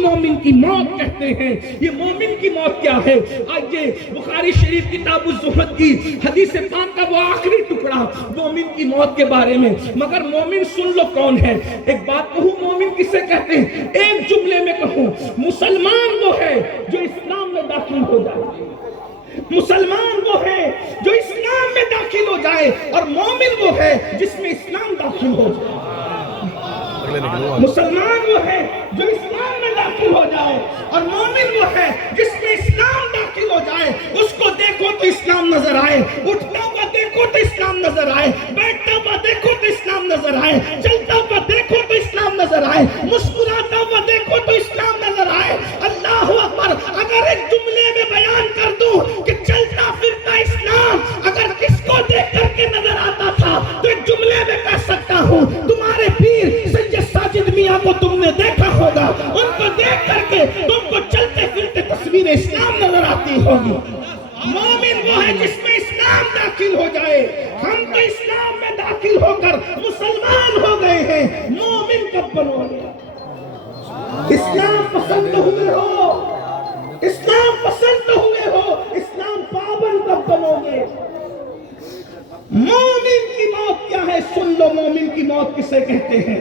مومن کی موت کہتے ہیں۔ یہ مومن کی موت کیا ہے؟ آج یہ بخاری شریف کتاب الزہد کی حدیث پاک کا وہ آخری ٹکڑا مومن کی موت کے بارے میں۔ مگر مومن سن لو کون ہے۔ ایک بات کہوں، مومن کسے کہتے ہیں؟ ایک جملے میں کہوں، مسلمان وہ ہے جو اسلام میں داخل ہو جائے، مسلمان وہ ہے جو اسلام میں داخل ہو جائے، اور مومن وہ ہے جس میں اسلام داخل ہو جائے۔ مسلمان وہ ہے جو اسلام میں داخل ہو جائے، اور مومن وہ ہے جس میں اسلام داخل ہو جائے۔ اس کو دیکھو تو اسلام نظر آئے، اٹھتا ہوا دیکھو تو اسلام نظر آئے، بیٹھتا ہوا دیکھو تو اسلام نظر آئے، چلتا ہوا دیکھو تو اسلام نظر آئے، مسکراتا ہوا دیکھو تو اسلام نظر آئے۔ اللہ اکبر! اگر ایک جملے میں بیان کر دوں کہ چلتا پھرتا اسلام اگر کس کو دیکھ کر کے نظر آتا تھا تو ایک جملے میں کہہ سکتا ہوں، تمہارے پیر سید ساجد میاں کو تم نے دیکھا ہوگا، ان کو دیکھ کر کے تم کو چلتے پھرتے تصویر اسلام نظر آتی ہوگی۔ مومن وہ ہے جس میں اسلام داخل ہو جائے۔ ہم تو اسلام میں داخل ہو کر مسلمان ہو گئے ہیں، مومن کب بنو گے؟ اسلام پسند ہوئے ہو، اسلام پسند ہوئے ہو، اسلام پابند کب بنو گے؟ مومن کی موت کیا ہے؟ سن لو، مومن کی موت کسے کہتے ہیں؟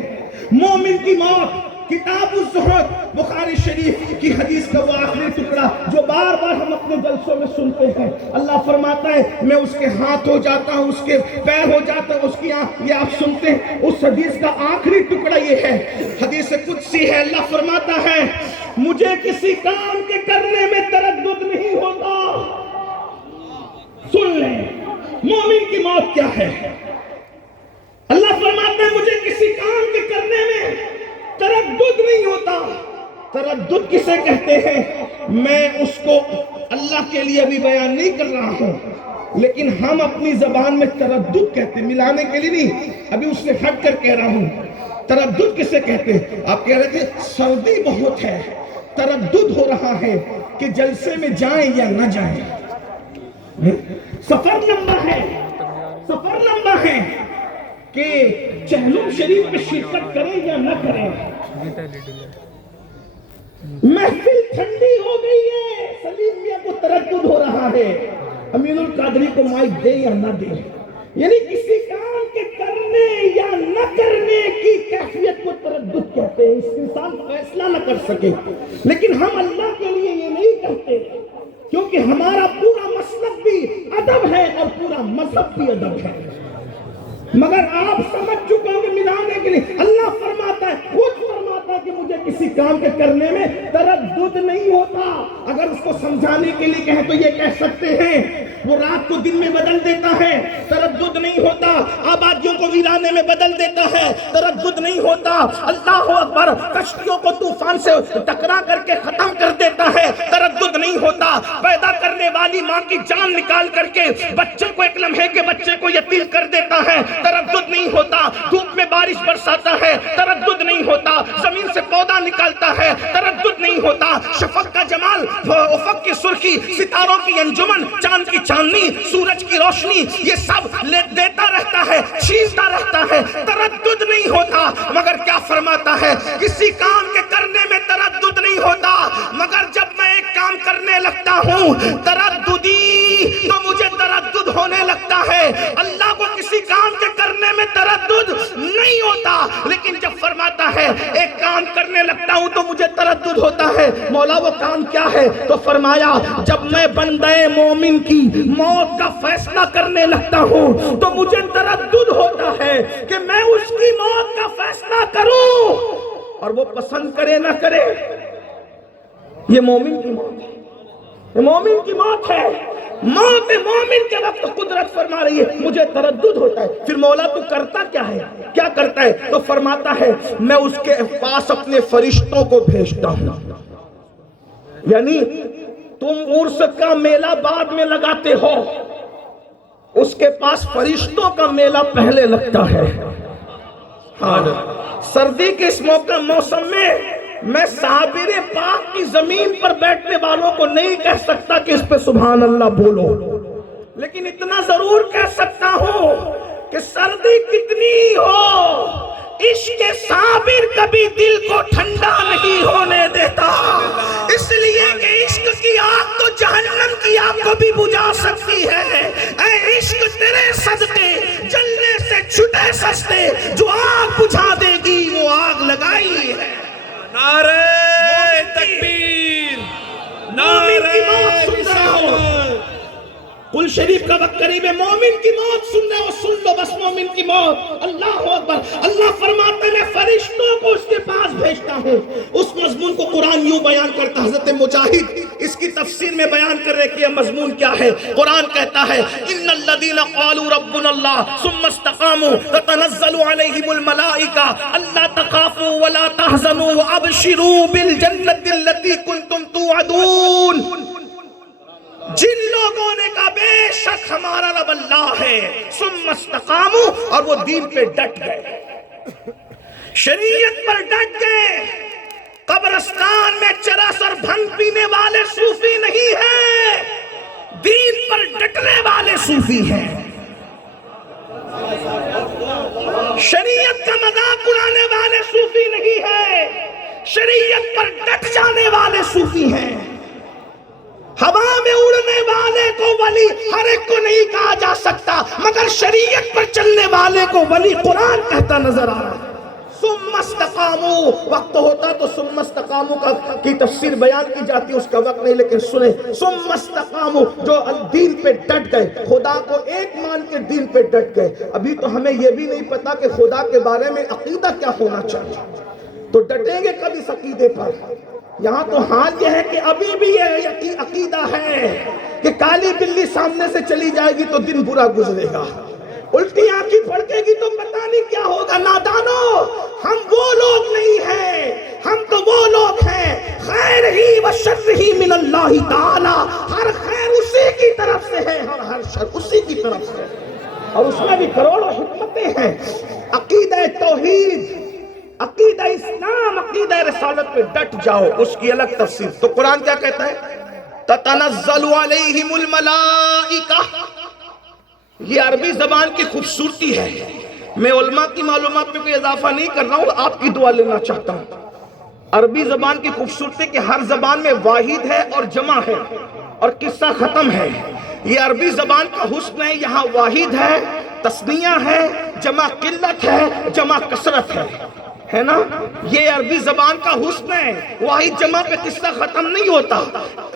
مومن کی موت کتاب الزہد بخاری شریف کی حدیث کا وہ آخری ٹکڑا جو بار بار ہم اپنے جلسوں میں سنتے ہیں۔ اللہ فرماتا ہے میں اس کے ہاتھ ہو جاتا ہوں، اس کے پیر ہو جاتا ہوں، اس کی آنکھ۔ یہ آپ سنتے ہیں، اس حدیث کا آخری ٹکڑا یہ ہے، حدیث قدسی ہے۔ اللہ فرماتا ہے مجھے کسی کام کے کرنے میں تردد نہیں ہوتا۔ سن لیں مومن کی موت کیا ہے۔ اللہ فرماتا ہے مجھے کسی کام کے کرنے میں تردد نہیں ہوتا۔ تردد کسے کہتے ہیں؟ میں اس کو اللہ کے لیے ابھی بیان نہیں کر رہا ہوں، لیکن ہم اپنی زبان میں تردد کہتے ہیں، ملانے کے لیے نہیں، ابھی اس سے ہٹ کر کہہ رہا ہوں۔ تردد کسے کہتے ہیں؟ آپ کہہ رہے تھے سردی بہت ہے، تردد ہو رہا ہے کہ جلسے میں جائیں یا نہ جائیں، سفر لمبا ہے، سفر لمبا ہے کہ چہلم شریف میں شرکت کریں یا نہ کریں، محفل ٹھنڈی ہو گئی ہے، سلیم میاں کو تردد ہو رہا ہے امین القادری کو مائک دے یا نہ دے۔ یعنی کسی کام کے کرنے یا نہ کرنے کی کیفیت کو تردد کہتے ہیں۔ اس انسان فیصلہ نہ کر سکے، لیکن ہم اللہ کے لیے یہ نہیں کہتے، کیونکہ ہمارا پورا مسلک بھی ادب ہے اور پورا مذہب بھی ادب ہے۔ مگر آپ سمجھ چکے ہوں گے ملانے کے لیے اللہ فرماتا ہے، خود فرماتا ہے کہ مجھے کسی کام کے کرنے میں تردد نہیں ہوتا۔ اگر اس کو سمجھانے کے لیے کہیں تو یہ کہہ سکتے ہیں وہ رات کو دن میں بدل دیتا ہے، تردد نہیں ہوتا۔ آبادیوں کو ویرانے میں بدل دیتا ہے، تردد نہیں ہوتا۔ اللہ اکبر! کشتیوں کو طوفان سے ٹکرا کر کے ختم کر دیتا ہے، تردد نہیں ہوتا۔ پیدا کرنے والی ماں کی جان نکال کر کے بچے کو ایک لمحے کے بچے کو یتیم کر دیتا ہے، تردد نہیں ہوتا۔ دھوپ میں بارش برساتا ہے، تردد نہیں ہوتا۔ زمین سے پودا نکالتا ہے، تردد نہیں ہوتا۔ شفق کا جمال، افق کی سرخی، ستاروں کی انجمن، چاند کی چاندنی، سورج کی روشنی، یہ سب دیتا رہتا ہے، چھینتا رہتا ہے، تردد نہیں ہوتا۔ مگر کیا فرماتا ہے؟ کسی کام کے کرنے میں تردد نہیں ہوتا، مگر جب میں ایک کام کرنے لگتا ہوں ترددی تو مجھے تردد ہونے لگتا ہے۔ اللہ کو کسی کام کے کرنے میں تردد نہیں ہوتا، لیکن جب فرماتا ہے ایک کام کرنے لگتا ہوں تو مجھے تردد ہوتا ہے۔ مولا وہ کام کیا ہے؟ تو فرمایا جب میں بندے مومن کی موت کا فیصلہ کرنے لگتا ہوں تو مجھے تردد ہوتا ہے کہ میں اس کی موت کا فیصلہ کروں اور وہ پسند کرے نہ کرے۔ یہ مومن کی موت ہے، یہ مومن کی موت ہے۔ موت مومن کے وقت قدرت فرما رہی ہے مجھے تردد ہوتا ہے۔ پھر مولا تو کرتا کیا ہے؟ کیا کرتا ہے؟ تو فرماتا ہے میں اس کے پاس اپنے فرشتوں کو بھیجتا ہوں۔ یعنی تم عرس کا میلہ بعد میں لگاتے ہو، اس کے پاس فرشتوں کا میلہ پہلے لگتا ہے۔ ہاں، سردی کے اس موسم میں صابر پاک کی زمین پر بیٹھنے والوں کو نہیں کہہ سکتا کہ اس پہ سبحان اللہ بولو، لیکن اتنا ضرور کہہ سکتا ہوں کہ سردی کتنی ہو، عشق صابر کبھی دل کو ٹھنڈا نہیں ہونے دیتا۔ شکست ہے جو آگ بجھا دے گی وہ آگ لگائی ہے۔ نعرہ تکبیر، مومن کی موت نعرہ سن رہے ہو، رسالت۔ قل شریف کا وقت قریب ہے، مومن کی موت سن رہے ہو، سن لو بس مومن کی موت۔ اللہ اکبر، اللہ فرماتا ہے میں فرشتوں کو اس کے پاس بھیجتا ہوں۔ اس مضمون کو قرآن یوں بیان کرتا، حضرت مجاہد اس کی تفسیر میں بیان کر رہے کہ یہ مضمون کیا ہے۔ قرآن کہتا ہے ان الذین قالوا ربنا اللہ ثم استقاموا تتنزل علیہم الملائکہ الا تخافوا ولا تحزنوا وابشروا بالجنة التي کنتم توعدون۔ جن لوگوں نے کہا بے شک ہمارا رب اللہ ہے، ثم استقاموا، اور وہ دین پہ ڈٹ گئے، شریعت پر ڈٹ گئے۔ قبرستان میں چرس اور بھنگ پینے والے صوفی نہیں ہیں، دین پر ڈٹنے والے صوفی ہیں۔ شریعت کا مذاق اڑانے والے صوفی نہیں ہیں، شریعت پر ڈٹ جانے والے صوفی ہیں۔ ہوا میں اڑنے والے کو ولی ہر ایک کو نہیں کہا جا سکتا، مگر شریعت پر چلنے والے کو ولی قرآن کہتا نظر آ رہا ہے۔ ثم استقاموا، وقت ہوتا تو ثم استقاموا کی تفسیر بیان کی جاتی، اس کا وقت نہیں، لیکن سنیں ثم استقاموا، جو دین پہ ڈٹ گئے، خدا کو ایک مان کے دین پہ ڈٹ گئے۔ ابھی تو ہمیں یہ بھی نہیں پتا کہ خدا کے بارے میں عقیدہ کیا ہونا چاہیے، تو ڈٹیں گے کب اس عقیدے پر؟ یہاں تو حال یہ ہے کہ ابھی بھی یہ عقیدہ ہے کہ کالی بلی سامنے سے چلی جائے گی تو دن برا گزرے گا، الٹی آنکھیں پھڑکے گی تو پتہ نہیں کیا ہوگا۔ نادانو، ہم وہ لوگ نہیں ہیں، ہم تو وہ لوگ ہیں خیر ہی و شر ہی من اللہ تعالی، ہر خیر اسی کی طرف سے ہے اور ہر شر اسی کی طرف سے ہے، اور اس میں بھی کروڑوں حکمتیں ہیں۔ عقیدہ توحید، عقیدہ اسلام، عقیدہ رسالت پہ ڈٹ جاؤ، اس کی الگ تفسیر۔ تو قرآن کیا کہتا ہے؟ تتنزل علیہم الملائکہ، یہ عربی زبان کی خوبصورتی ہے۔ میں علماء کی معلومات میں کوئی اضافہ نہیں کر رہا ہوں، آپ کی دعا لینا چاہتا ہوں۔ عربی زبان کی خوبصورتی کہ ہر زبان میں واحد ہے اور جمع ہے اور قصہ ختم ہے۔ یہ عربی زبان کا حسن ہے، یہاں واحد ہے، تثنیہ ہے، جمع قلت ہے، جمع کثرت ہے نا؟ یہ عربی زبان کا حسن ہے، واحد جمع پہ قصہ ختم نہیں ہوتا۔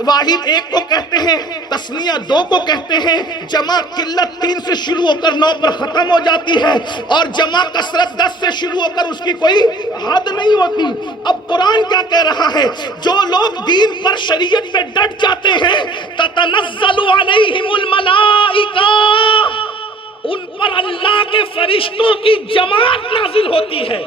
واحد ایک کو کہتے ہیں، تثنیہ دو کو کہتے ہیں، جمع قلت 3 سے شروع ہو کر 9 پر ختم ہو جاتی ہے، اور جمع کثرت 10 سے شروع ہو کر اس کی کوئی حد نہیں ہوتی۔ اب قرآن کیا کہہ رہا ہے؟ جو لوگ دین پر شریعت پہ ڈٹ جاتے ہیں، تتنزل علیہم الملائکہ، ان پر اللہ کے فرشتوں کی جماعت نازل ہوتی ہے۔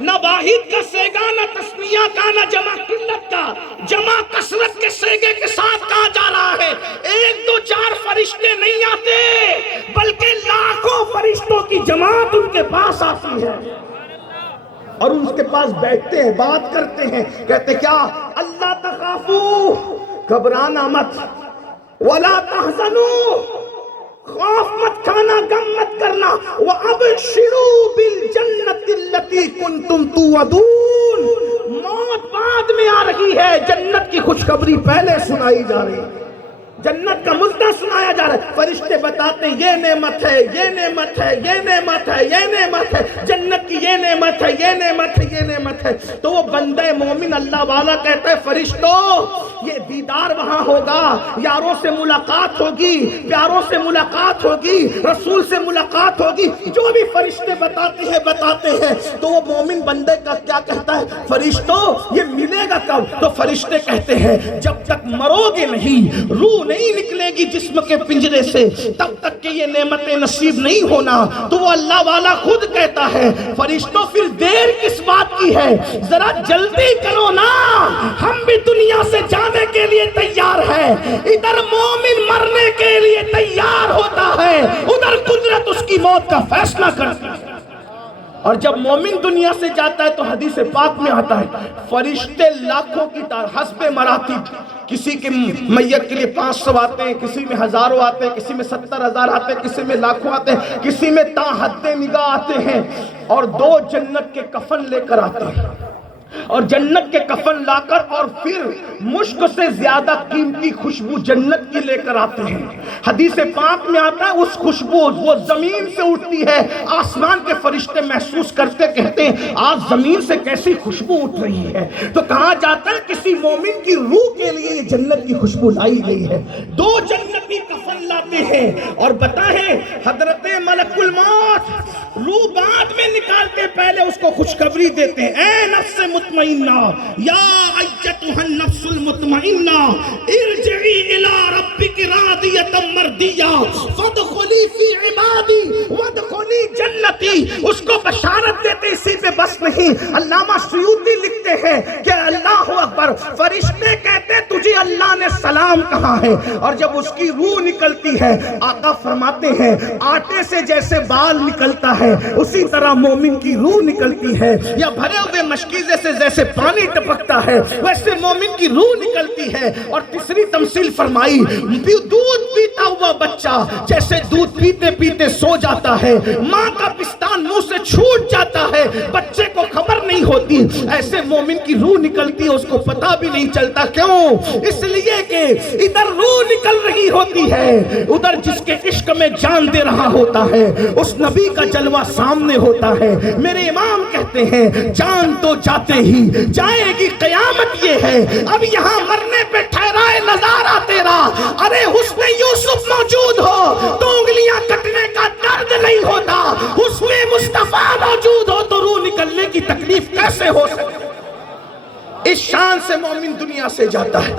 نہ واحد کا سیگا، نہ تثنیہ کا، نہ جمع قلت کا، جمع کثرت کے سیگے کے ساتھ کہا جا رہا ہے۔ 1 2 4 فرشتے نہیں آتے، بلکہ لاکھوں فرشتوں کی جماعت ان کے پاس آتی ہے، اور ان کے پاس بیٹھتے ہیں، بات کرتے ہیں، کہتے کیا؟ اللہ تخافو، گھبرانا مت، ولا تحزنو، خوف مت کھانا، غم مت کرنا، وَأَبْشِرُوا بِالْجَنَّةِ الَّتِي كُنْتُمْ تُوعَدُونَ، موت بعد میں آ رہی ہے، جنت کی خوشخبری پہلے سنائی جا رہی ہے، جنت کا مزدہ سنایا جا رہا ہے۔ فرشتے بتاتے ہیں یہ نعمت ہے، یہ نعمت ہے، یہ نعمت ہے، یہ نعمت ہے، جنت کی یہ نعمت ہے، یہ نعمت ہے، یہ نعمت ہے۔ تو وہ بندہ مومن اللہ والا کہتا ہے فرشتوں یہ دیدار وہاں ہوگا، یاروں سے ملاقات ہوگی، پیاروں سے ملاقات ہوگی، رسول سے ملاقات ہوگی، جو بھی فرشتے بتاتے ہیں۔ تو وہ مومن بندے کا کیا کہتا ہے؟ فرشتوں یہ ملے گا کب؟ تو فرشتے کہتے ہیں جب تک مرو گے نہیں، روح نہیں نکلے گی جسم کے پنجرے سے، تب تک کہ یہ نعمتیں نصیب نہیں ہونا۔ تو وہ اللہ والا خود کہتا ہے فرشتوں پھر دیر کس بات کی ہے، ذرا جلدی کرو نا، ہم بھی دنیا سے جانے کے لیے تیار ہے۔ ادھر مومن مرنے کے لیے تیار ہوتا ہے، ادھر قدرت اس کی موت کا فیصلہ کرتی ہے۔ اور جب مومن دنیا سے جاتا ہے تو حدیث پاک میں آتا ہے فرشتے لاکھوں کی حسب مراتب، کسی کے میت کے لیے 500 آتے ہیں، کسی میں 1000 آتے ہیں، کسی میں 70,000 آتے ہیں، کسی میں لاکھوں آتے ہیں، کسی میں تا حد نگاہ آتے ہیں، اور 2 جنت کے کفن لے کر آتے ہیں۔ اور جنت کے کفن لا کر اور پھر مشک سے زیادہ قیمتی خوشبو جنت کی لے کر آتے ہیں. حدیث پاک میں آتا ہے اس خوشبو وہ زمین سے اٹھتی ہے, آسمان کے فرشتے محسوس کرتے کہتے ہیں آج زمین سے کیسی خوشبو اٹھ رہی ہے. تو کہا جاتا ہے کسی مومن کی روح کے لیے یہ جنت کی خوشبو لائی گئی ہے. 2 جنتی کفن لاتے ہیں اور بتائیں حضرت ملک الموت روح بعد میں نکالتے پہلے اس کو خوشخبری دیتے ہیں اے نفس مطمئنہ یا ایتھا النفس المطمئنہ ارجعی الی ربک راضیۃ مرضیہ فادخلی فی عبادی وادخلی جنتی. اس کو بشارت دیتے اسی پہ بس نہیں. علامہ سیوطی لکھتے ہیں کہ اللہ اکبر فرشتے کہتے تجھے اللہ نے سلام کہا ہے, اور جب اس کی روح نکلتی ہے آقا فرماتے ہیں آٹے سے جیسے بال نکلتا ہے اسی طرح مومن کی روح نکلتی ہے, یا بھرے ہوئے مشکیزے سے جیسے پانی ٹپکتا ہے ویسے مومن کی روح نکلتی ہے. اور تیسری تمثیل فرمائی دودھ پیتا ہوا بچہ جیسے دودھ پیتے پیتے سو جاتا ہے, ماں کا پستان منہ سے چھوٹ جاتا ہے, بچے کو خبر نہیں ہوتی, ایسے مومن کی روح نکلتی ہے اس کو پتا بھی نہیں چلتا. کیوں؟ اس لیے کہ ادھر روح نکل رہی ہوتی ہے, ادھر جس کے عشق میں جان دے رہا ہوتا ہے اس نبی کا جلوہ سامنے ہوتا ہے. میرے امام کہتے ہیں جان تو جاتے ہی جائے گی قیامت یہ ہے, اب یہاں مرنے پہ ٹھہرائے نظارہ تیرا. ارے حسن یوسف موجود ہو تو انگلیاں کٹنے کا درد نہیں ہوتا, حسن مصطفیٰ موجود ہو تو روح نکلنے کی تکلیف کیسے ہو سکتی؟ اس شان سے مومن دنیا سے جاتا ہے.